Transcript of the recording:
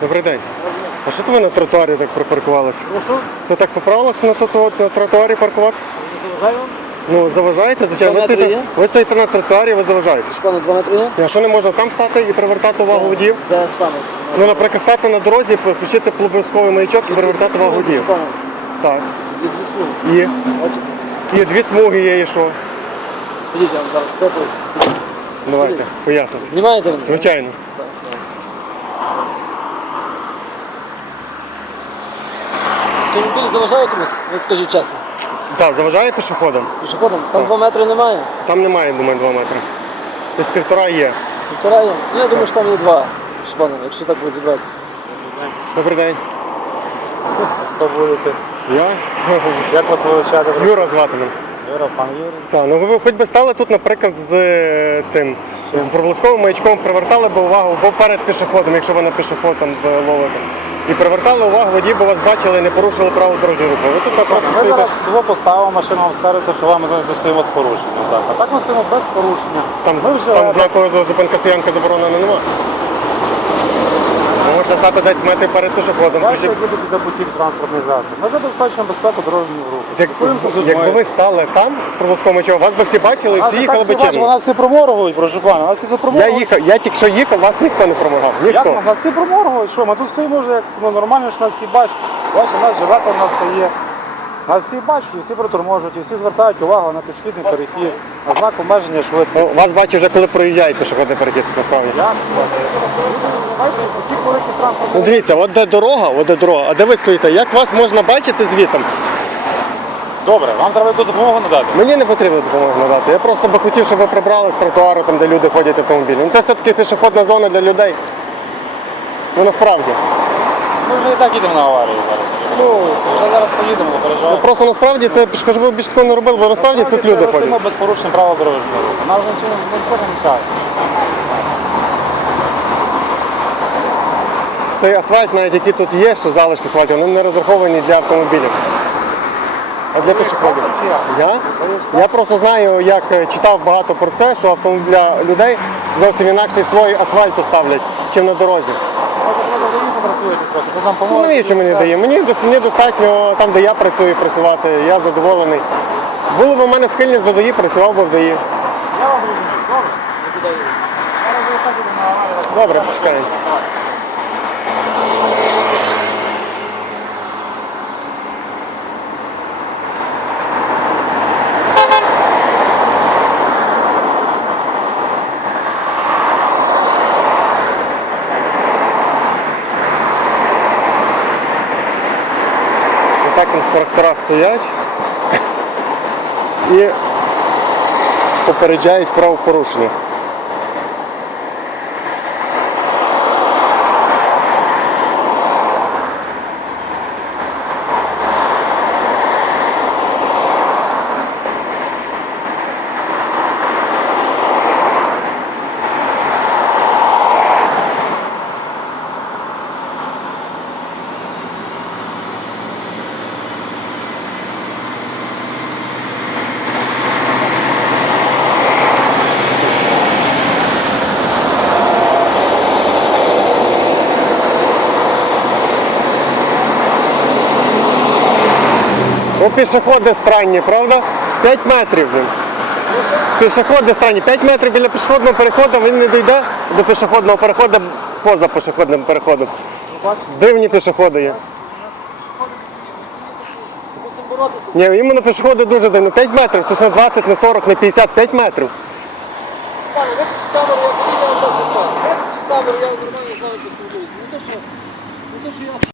Добрий день. А що то ви на тротуарі так припаркувалися? Прошу, Це так по правилах на, троту- на тротуарі паркуватися? не заважаю вам? Ну, заважаєте, звичайно. Ви стоїте, є? ви стоїте на тротуарі, ви заважаєте. Шкода 2 метри є? А що не можна там стати і привертати увагу водіїв? Де саме? Ну, наприклад, стати на дорозі, включити проблисковий маячок і привертати увагу водіїв. Так. Є дві смуги. Є. Бачите? Є дві смуги є, і що? Ходіть, я вам зараз все поясню. Давайте, поясніть. Знімаєте мене? Звичайно. Так, Автомобіль заважає комусь? Ви скажіть чесно. Так, заважає пішоходам? Пішоходом? Там Так. 2 метри немає. Там немає, думаю, 2 метри. Десь півтора є. Півтора є. Ну, я думаю, що там є два шпана, якщо так розібратися. Добрий день. Хто будете? Я? Як вас величати? Юра звати мене. Юра, пан Юрій. Так, ну ви хоч би стали тут, наприклад, з е, тим, з проблисковим маячком, привертали би увагу, бо перед пішоходом, якщо ви на пішоход там е, ловите. І привертали увагу водій, бо вас бачили, не порушили правила дорожнього руху. Ви тут так просто Ми стоїте. зараз його поставимо, машина вам скажеться, що вам ми стоїмо з порушенням. Так. А так ми стоїмо без порушення. Там, ми вже там знакова зупинка стоянка заборонена нема. Ви стати 10 метрів перед пішоходом. Включіть- буде піде транспортний засіб. Ми забезпечуємо безпеку дорожнього руху. Як, якби ви стали там з маячком, вас би всі бачили і всі їхали би чим. чинно. Всі проморгують, прошу пана, нас всі проморгують. Я їхав, я тільки що їхав, вас ніхто не промагав. Як Ніхто. Як Нас всі проморгують, що ми тут стоїмо вже як ну, нормально, що нас всі бачать. Бачите, нас живе там, нас все є. Нас всі бачать, і всі проторможують, і всі звертають увагу на пішохідний перехід, на знак обмеження швидкості. Ну, вас бачу вже коли проїжджають пішохідний перехід, насправді. Ну дивіться, от де дорога, от де дорога, а де ви стоїте? Як вас можна бачити звітом? Добре, вам треба якусь допомогу надати? Мені не потрібно допомогу надати. Я просто би хотів, щоб ви прибрали з тротуару, там, де люди ходять автомобілі. Ну це все-таки пішохідна зона для людей. Ну насправді. Ми вже і так їдемо на аварію зараз. Ну, Вже зараз поїдемо, не ну просто насправді це щоб ви більш такого не робили, бо насправді це люди Ми ходять. без порушень правил дорожнього руху. Нам вже нічого, нічого не мішає. Цей асфальт, навіть який тут є, ще залишки асфальту, вони не розраховані для автомобілів. А для пішоходів. Я? Я просто знаю, як е, читав багато про це, що автомобіль для людей зовсім інакший слой асфальту ставлять, чим на дорозі. Може, треба даю попрацюєте трохи, що нам Ну, навіщо мені дає? Мені, дос- мені достатньо там, де я працюю, працювати, я задоволений. Було б у мене схильність до ДАІ, працював би в ДАІ. Я вам розумію, добре? Зараз на аварію. Добре, почекаємо. Отак інспектора стоять і попереджають правопорушення. Ну, пішоходи странні, правда? 5 метрів. блін. Пішоходи странні. 5 метрів біля пішохідного переходу він не дійде до пішохідного переходу поза пішохідним переходом. Дивні пішоходи є. Ні, іменно пішоходи дуже дивні. 5 метрів, це ж не 20, не 40, не 50, 5 метрів. Пане, виключіть камеру, я теж стану. Виключіть камеру, я нормально знаю, що спілкуюся. Не то, що я